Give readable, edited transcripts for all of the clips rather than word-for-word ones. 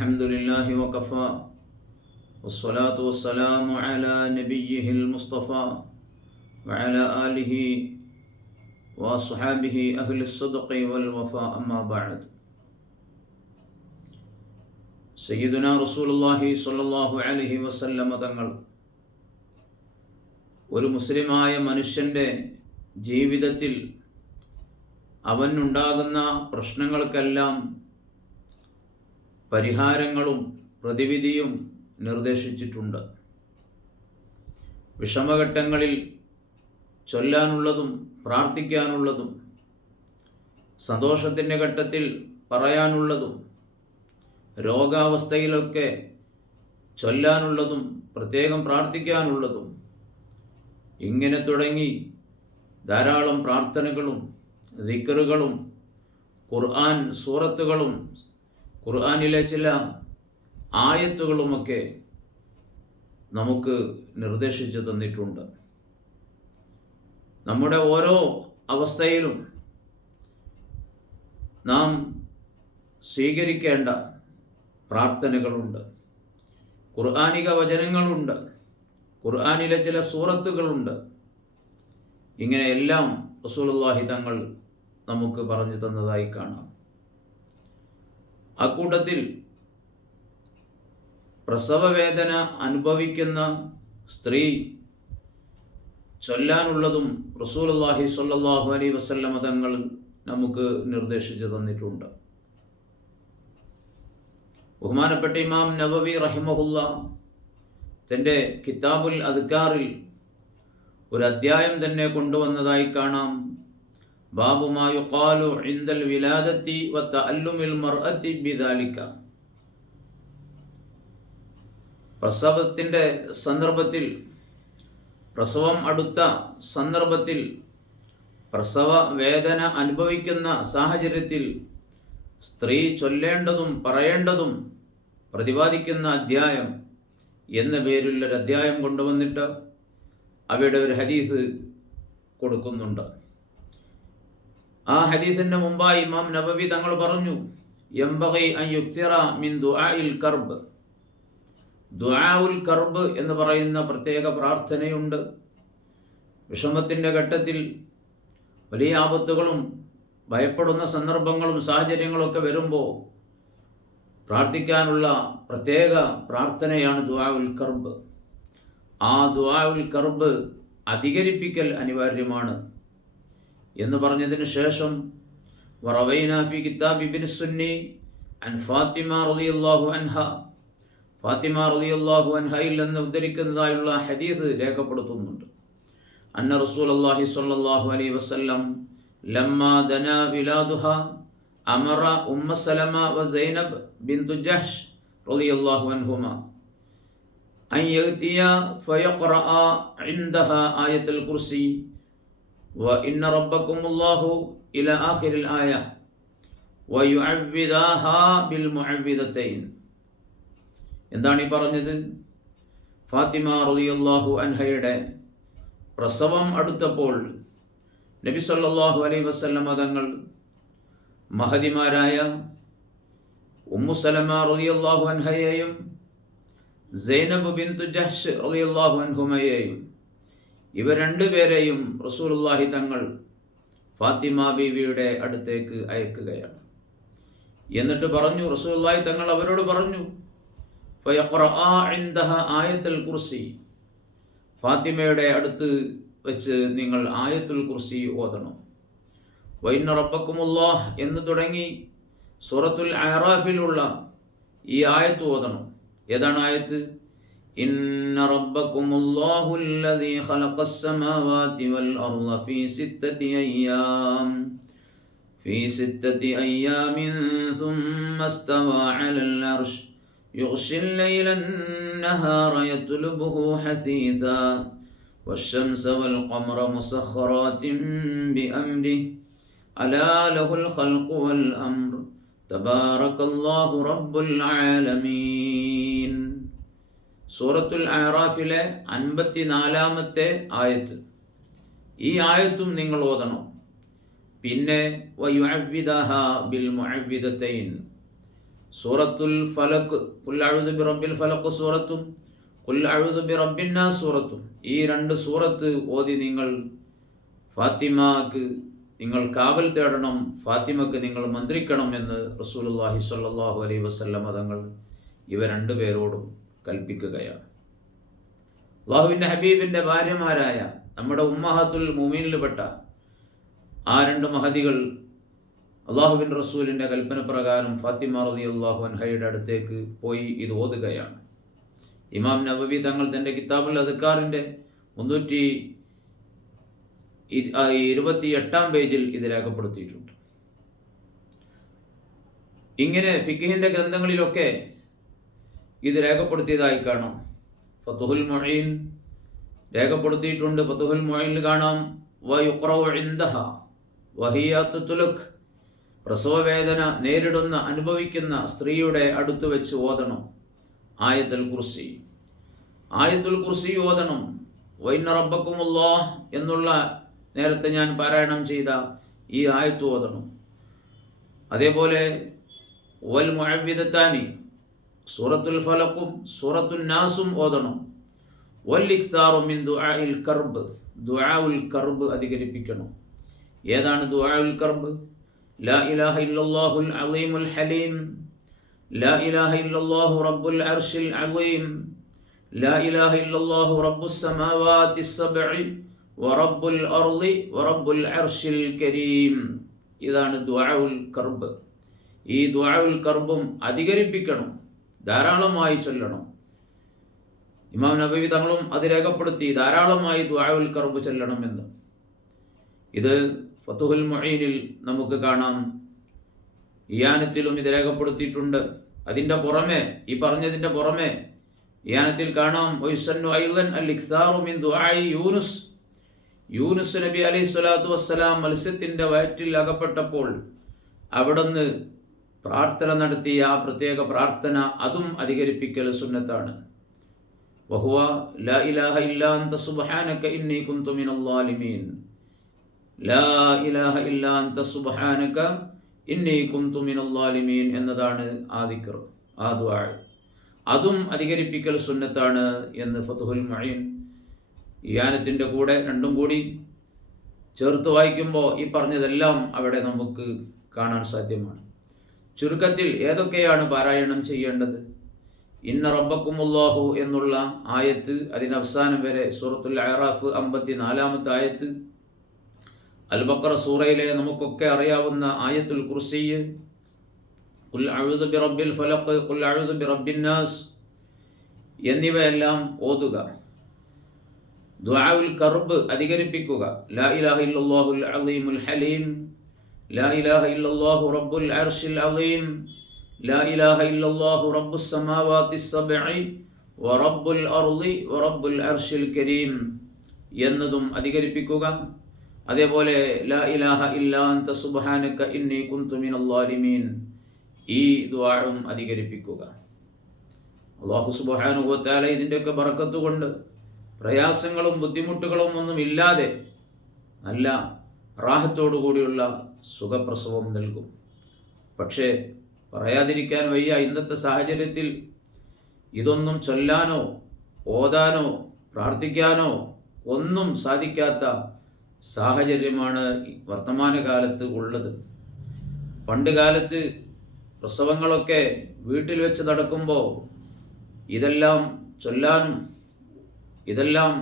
الحمد لله وكفى والصلاة والسلام على نبيه المصطفى وعلى آله وأصحابه أهل الصدق والوفاء أما بعد سيدنا رسول الله صلى الله عليه وسلم തങ്ങൾ ഒരു മുസ്ലിമായ മനുഷ്യൻ്റെ ജീവിതത്തിൽ അവനുണ്ടാകുന്ന പ്രശ്നങ്ങൾക്കെല്ലാം പരിഹാരങ്ങളും പ്രതിവിധിയും നിർദ്ദേശിച്ചിട്ടുണ്ട്. വിഷമഘട്ടങ്ങളിൽ ചൊല്ലാനുള്ളതും പ്രാർത്ഥിക്കാനുള്ളതും, സന്തോഷത്തിൻ്റെ ഘട്ടത്തിൽ പറയാനുള്ളതും, രോഗാവസ്ഥയിലൊക്കെ ചൊല്ലാനുള്ളതും പ്രത്യേകം പ്രാർത്ഥിക്കാനുള്ളതും, ഇങ്ങനെ തുടങ്ങി ധാരാളം പ്രാർത്ഥനകളും ദിക്റുകളും ഖുർആൻ സൂറത്തുകളും ഖുർആനിലെ ചില ആയത്തുകളുമൊക്കെ നമുക്ക് നിർദ്ദേശിച്ചു തന്നിട്ടുണ്ട്. നമ്മുടെ ഓരോ അവസ്ഥയിലും നാം സ്വീകരിക്കേണ്ട പ്രാർത്ഥനകളുണ്ട്, ഖുർആനിക വചനങ്ങളുണ്ട്, ഖുർആനിലെ ചില സൂറത്തുകളുണ്ട്. ഇങ്ങനെയെല്ലാം റസൂലുള്ളാഹി തങ്ങൾ നമുക്ക് പറഞ്ഞു തന്നതായി കാണാം. അക്കൂട്ടത്തിൽ പ്രസവവേദന അനുഭവിക്കുന്ന സ്ത്രീ ചൊല്ലാനുള്ളതും റസൂലുള്ളാഹി സ്വല്ലല്ലാഹു അലൈഹി വസല്ലമ തങ്ങൾ നമുക്ക് നിർദ്ദേശിച്ചു തന്നിട്ടുണ്ട്. ബഹുമാനപ്പെട്ട ഇമാം നവവി റഹിമഹുല്ലാ തൻ്റെ കിതാബുൽ അദ്കാറിൽ ഒരു അധ്യായം തന്നെ കൊണ്ടുവന്നതായി കാണാം. ബാബു മാ യുഖാലു ഇൻദൽ വിലാദത്തി വതഅല്ലുമിൽ മർഅത്തി ബിദാലിക. പ്രസവത്തിൻ്റെ സന്ദർഭത്തിൽ, പ്രസവം അടുത്ത സന്ദർഭത്തിൽ, പ്രസവ വേദന അനുഭവിക്കുന്ന സാഹചര്യത്തിൽ സ്ത്രീ ചൊല്ലേണ്ടതും പറയേണ്ടതും പ്രതിപാദിക്കുന്ന അധ്യായം എന്ന പേരിലൊരു അധ്യായം കൊണ്ടുവന്നിട്ട് അവയുടെ ഒരു ഹദീസ് കൊടുക്കുന്നുണ്ട്. ആ ഹദീസിന്റെ മുമ്പായി ഇമാം നബവി തങ്ങൾ പറഞ്ഞു, യംബഗി അൻ യുക്സിറ മിൻ ദുആഇൽ കർബ്. ദുആഉൽ കർബ് എന്ന് പറയുന്ന പ്രത്യേക പ്രാർത്ഥനയുണ്ട്. വിഷമത്തിൻ്റെ ഘട്ടത്തിൽ വലിയ ആപത്തുകളും ഭയപ്പെടുന്ന സന്ദർഭങ്ങളും സാഹചര്യങ്ങളൊക്കെ വരുമ്പോൾ പ്രാർത്ഥിക്കാനുള്ള പ്രത്യേക പ്രാർത്ഥനയാണ് ദുആഉൽ കർബ്. ആ ദുആഉൽ കർബ് അധികരിപ്പിക്കൽ അനിവാര്യമാണ് എന്ന് പറഞ്ഞതിന് ശേഷം വറവൈന ഫി കിതാബ് ഇബ്നു സുന്നി അൻ ഫാത്തിമ റളിയല്ലാഹു അൻഹ, ഫാത്തിമ റളിയല്ലാഹു അൻഹയിൽ നിന്ന് ഉദ്ധരിക്കുന്നതായുള്ള ഹദീസ് രേഖപ്പെടുത്തുന്നുണ്ട്. അന്ന റസൂലുള്ളാഹി സ്വല്ലല്ലാഹു അലൈഹി വസല്ലം ലമ്മാ ദനാ വിലാദുഹ അമറ ഉമ്മ സലമ വ സൈനബ് ബിൻതു ജഹ്ഷ് റളിയല്ലാഹു അൻഹുമ അൻ യഅതിയ ഫയഖറഅ ഇൻദഹ ആയത്തുൽ കുർസി وإن ربكم الله إلى آخر الآية ويعوذها بالمعوذتين. എന്താണ് ഈ പറഞ്ഞത്? ഫാത്തിമ റളിയല്ലാഹു അൻഹയുടെ പ്രസവം അടുത്തപ്പോൾ നബി സല്ലല്ലാഹു അലൈഹി വസല്ലമ തങ്ങൾ മഹദിമാരായ ഉമ്മു സലമ റളിയല്ലാഹു അൻഹയെയും സൈനബ് ബിൻതു ജഹ്ഷ് റളിയല്ലാഹു അൻഹുമയെയും ഇവർ രണ്ടുപേരെയും റസൂലുള്ളാഹി തങ്ങൾ ഫാത്തിമ ബീവിയുടെ അടുത്തേക്ക് അയക്കുകയാണ്. എന്നിട്ട് പറഞ്ഞു, റസൂലുള്ളാഹി തങ്ങൾ അവരോട് പറഞ്ഞു, ഫയഖറഅ ഇൻദഹ ആയത്തുൽ കുർസി. ഫാത്തിമയുടെ അടുത്ത് വെച്ച് നിങ്ങൾ ആയത്തുൽ കുർസി ഓതണം. വഇന്ന റബ്ബക്കുമുല്ലാഹ് എന്ന് തുടങ്ങി സൂറത്തുൽ അഅറാഫിലുള്ള ഈ ആയത്ത് ഓതണം. ഏതാണ് ആയത്ത്? إن ربكم الله الذي خلق السماوات والأرض في ستة أيام ثم استوى على العرش يغشي الليل النهار يطلبه حثيثا والشمس والقمر مسخرات بأمره ألا له الخلق والأمر تبارك الله رب العالمين. സൂറത്തുൽ അഅറാഫിലെ 54-ാമത്തെ ആയത്ത്. ഈ ആയത്തും നിങ്ങൾ ഓതണം. പിന്നെ വയുഅവ്വിദഹ ബിൽ മുഅവ്വിദതൈൻ, സൂറത്തുൽ ഫലക്ക് ഖുൽ അഊദു ബിറബ്ബിൽ ഫലക്ക് സൂറത്തും ഖുൽ അഊദു ബിറബ്ബിൻ നാസ് സൂറത്തും, ഈ 2 സൂറത്ത് ഓതി നിങ്ങൾ ഫാത്തിമക്ക് നിങ്ങൾ കാവൽ തേടണം, ഫാത്തിമക്ക് നിങ്ങൾ മന്ത്രിക്കണം എന്ന് റസൂലുള്ളാഹി സ്വല്ലല്ലാഹു അലൈഹി വസല്ലം തങ്ങൾ ഇവ 2 പേരോടും കൽപ്പിക്കുകയാണ്. അല്ലാഹുവിൻ്റെ ഹബീബിൻ്റെ ഭാര്യമാരായ നമ്മുടെ ഉമ്മഹാത്തുൽ മുഅ്മിനീനിൽപ്പെട്ട ആ 2 മഹദികൾ അല്ലാഹുവിൻ്റെ റസൂലിൻ്റെ കൽപ്പന പ്രകാരം ഫാത്തിമ റളിയല്ലാഹു അൻഹയുടെ അടുത്തേക്ക് പോയി ഇത് ഓതുകയാണ്. ഇമാം നവവി തങ്ങൾ തൻ്റെ കിതാബുൽ അദ്കാറിൻ്റെ 328 പേജിൽ ഇത് രേഖപ്പെടുത്തിയിട്ടുണ്ട്. ഇങ്ങനെ ഫിഖ്ഹിൻ്റെ ഗ്രന്ഥങ്ങളിലൊക്കെ ഇത് രേഖപ്പെടുത്തിയതായി കാണാം. ഫതുഹുൽ മുഈൻ രേഖപ്പെടുത്തിയിട്ടുണ്ട്. ഫതുഹുൽ മുഈനിൽ കാണാം വയുഖറഉ ഇൻദഹ വഹിയ തുലുക്, പ്രസവവേദന നേരിടുന്ന അനുഭവിക്കുന്ന സ്ത്രീയുടെ അടുത്ത് വെച്ച് ഓതണം ആയത്തുൽ കുർസി. ആയത്തുൽ കുർസി ഓതണം. വഇന്ന റബ്ബക്കുമുല്ലാഹ് എന്നുള്ള നേരത്തെ ഞാൻ പാരായണം ചെയ്ത ഈ ആയത്ത് ഓതണം. അതേപോലെ വൽ മുഅവ്വിദത്താനി സൂറത്തുൽ ഫലഖും സൂറത്തുൻ നാസും ഓതണം. വൽ ഇക്സാറു മിൻ ദുആഇൽ കർബ്, ദുആഉൽ കർബ് അധികരിപ്പിക്കണം. ഏതാണ് ദുആഉൽ കർബ്? ലാ ഇലാഹ ഇല്ലല്ലാഹുൽ അളീമുൽ ഹലീം, ലാ ഇലാഹ ഇല്ലല്ലാഹു റബ്ബുൽ അർശിൽ അളീം, ലാ ഇലാഹ ഇല്ലല്ലാഹു റബ്ബുസ് സമാവാതിസ് സബ്ഇ വറബ്ബുൽ അർളി വറബ്ബുൽ അർശിൽ കരീം. ഇതാണ് ദുആഉൽ കർബ്. ഈ ദുആഉൽ കർബും അധികരിപ്പിക്കണം, ധാരാളമായി ചൊല്ലണം. ഇമാം നബവി തങ്ങളും അത് രേഖപ്പെടുത്തി, ധാരാളമായി ദുആഉൽ കർബ് ചൊല്ലണമെന്ന്. ഇത് ഫതുഹുൽ മുഈനിൽ നമുക്ക് കാണാം. ഇയാനത്തിലും ഇത് രേഖപ്പെടുത്തിയിട്ടുണ്ട്. അതിൻ്റെ പുറമെ, ഈ പറഞ്ഞതിൻ്റെ പുറമെ ഇയാനത്തിൽ കാണാം വയുസന്നു അയ്ളൻ അൽ ഇക്സാറു മിൻ ദുആഇ യൂനുസ്. യൂനുസ് നബി അലൈഹി സ്വലാത്തു വസ്സലാം മത്സ്യത്തിൻ്റെ വയറ്റിൽ അകപ്പെട്ടപ്പോൾ അവിടുന്ന് പ്രാർത്ഥന നടത്തിയ ആ പ്രത്യേക പ്രാർത്ഥന, അതും അധികരിപ്പിക്കൽ സുന്നത്താണ്. വഹുവ ലാ ഇലാഹ ഇല്ലാ അൻത സുബ്ഹാനക ഇന്നി കുന്തു മിനൽ ളാലിമീൻ, ലാ ഇലാഹ ഇല്ലാ അൻത സുബ്ഹാനക ഇന്നി കുന്തു മിനൽ ളാലിമീൻ എന്നതാണ് ആ ദിക്ർ, ആ ദുആ. അതും അധികരിപ്പിക്കൽ സുന്നത്താണ് എന്ന് ഫതുഹുൽ മുഈൻ ഇയാനത്തിൻ്റെ കൂടെ 2ഉം കൂടി ചേർത്ത് വായിക്കുമ്പോൾ ഈ പറഞ്ഞതെല്ലാം അവിടെ നമുക്ക് കാണാൻ സാധ്യമാണ്. ചുരുക്കത്തിൽ ഏതൊക്കെയാണ് പാരായണം ചെയ്യേണ്ടത്? ഇന്ന റബ്ബക്കുമുല്ലാഹു എന്നുള്ള ആയത്ത്, അതിന് അവസാനം വരെ സൂറത്തുൽ അഅറാഫ് 54-ാമത്തെ ആയത്ത്, അൽ ബഖറ സൂറയിലെ നമുക്കൊക്കെ അറിയാവുന്ന ആയത്തുൽ കുർസി, ഖുൽ അഊദു ബിറബ്ബിൽ ഫലഖ്, ഖുൽ അഊദു ബിറബ്ബിൻ നാസ് എന്നിവയെല്ലാം ഓതുക. ദുആഉൽ കർബ് അധികരിപ്പിക്കുക. ലാ ഇലാഹ ഇല്ലല്ലാഹുൽ അളീമുൽ ഹലീം, ലാ ഇലാഹ ഇല്ലല്ലാഹു റബ്ബുൽ അർശിൽ അളീം, ലാ ഇലാഹ ഇല്ലല്ലാഹു റബ്ബുസ് സമാവാതിസ് സബ്ഇ വറബ്ബുൽ അർളി വറബ്ബുൽ അർശിൽ കരീം എന്നതും അധികരിപ്പിക്കുക. അതേപോലെ ലാ ഇലാഹ ഇല്ലാ അൻത സുബ്ഹാനക ഇന്നി കുന്തു മിനൽ ളാലിമീൻ, ഈ ദുആഉം അധികരിപ്പിക്കുക. അല്ലാഹു സുബ്ഹാനഹു വ തആല ഇതിൻ്റെയൊക്കെ ബറക്കത്ത് കൊണ്ട് പ്രയാസങ്ങളും ബുദ്ധിമുട്ടുകളും ഒന്നും ഇല്ലാതെ നല്ല റാഹത്തോടു കൂടിയുള്ള സുഖപ്രസവം നൽകും. പക്ഷേ പറയാതിരിക്കാൻ വയ്യ, ഇന്നത്തെ സാഹചര്യത്തിൽ ഇതൊന്നും ചൊല്ലാനോ ഓതാനോ പ്രാർത്ഥിക്കാനോ ഒന്നും സാധിക്കാത്ത സാഹചര്യമാണ് വർത്തമാനകാലത്ത് ഉള്ളത്. പണ്ട് കാലത്ത് പ്രസവങ്ങളൊക്കെ വീട്ടിൽ വെച്ച് നടക്കുമ്പോൾ ഇതെല്ലാം ചൊല്ലാനും ഇതെല്ലാം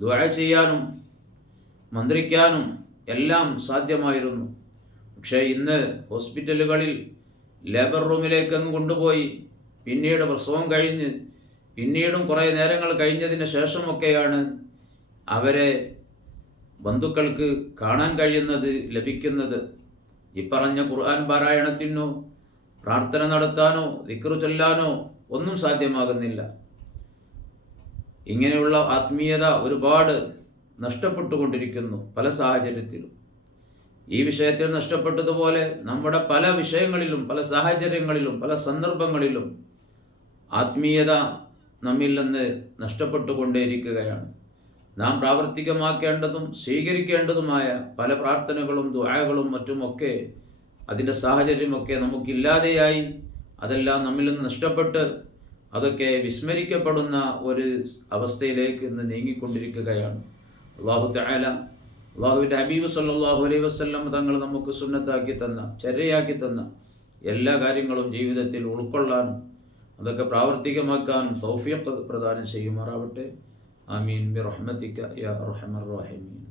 ദുആ ചെയ്യാനും മന്ത്രിക്കാനും എല്ലാം സാധ്യമായിരുന്നു. പക്ഷേ ഇന്ന് ഹോസ്പിറ്റലുകളിൽ ലേബർ റൂമിലേക്ക് അങ്ങ് കൊണ്ടുപോയി പിന്നീട് പ്രസവം കഴിഞ്ഞ് പിന്നീടും കുറേ നേരങ്ങൾ കഴിഞ്ഞതിന് ശേഷമൊക്കെയാണ് അവരെ ബന്ധുക്കൾക്ക് കാണാൻ കഴിയുന്നത്, ലഭിക്കുന്നത്. ഈ പറഞ്ഞ ഖുർആൻ പാരായണത്തിനോ പ്രാർത്ഥന നടത്താനോ ദിക്ർ ചൊല്ലാനോ ഒന്നും സാധ്യമാകുന്നില്ല. ഇങ്ങനെയുള്ള ആത്മീയത ഒരുപാട് നഷ്ടപ്പെട്ടുകൊണ്ടിരിക്കുന്നു പല സാഹചര്യത്തിലും. ഈ വിഷയത്തിൽ നഷ്ടപ്പെട്ടതുപോലെ നമ്മുടെ പല വിഷയങ്ങളിലും പല സാഹചര്യങ്ങളിലും പല സന്ദർഭങ്ങളിലും ആത്മീയത നമ്മിൽ നിന്ന് നഷ്ടപ്പെട്ടുകൊണ്ടേയിരിക്കുകയാണ്. നാം പ്രാവർത്തികമാക്കേണ്ടതും സ്വീകരിക്കേണ്ടതുമായ പല പ്രാർത്ഥനകളും ദുആകളും മറ്റുമൊക്കെ അതിൻ്റെ സാഹചര്യമൊക്കെ നമുക്കില്ലാതെയായി. അതെല്ലാം നമ്മിൽ നിന്ന് നഷ്ടപ്പെട്ട് അതൊക്കെ വിസ്മരിക്കപ്പെടുന്ന ഒരു അവസ്ഥയിലേക്ക് ഇന്ന് നീങ്ങിക്കൊണ്ടിരിക്കുകയാണ്. അല്ലാഹു തആല അല്ലാഹുവിൻ്റെ ഹബീബ് സല്ലല്ലാഹു അലൈഹി വസല്ലം തങ്ങൾ നമുക്ക് സുന്നത്താക്കി തന്ന, ചര്യയാക്കി തന്ന എല്ലാ കാര്യങ്ങളും ജീവിതത്തിൽ ഉൾക്കൊള്ളാനും അതൊക്കെ പ്രാവർത്തികമാക്കാനും തൗഫീഖ് പ്രദാനം ചെയ്യുമാറാവട്ടെ. ആമീൻ ബിറഹ്മതിക യാ അർഹമർ റഹീമീൻ.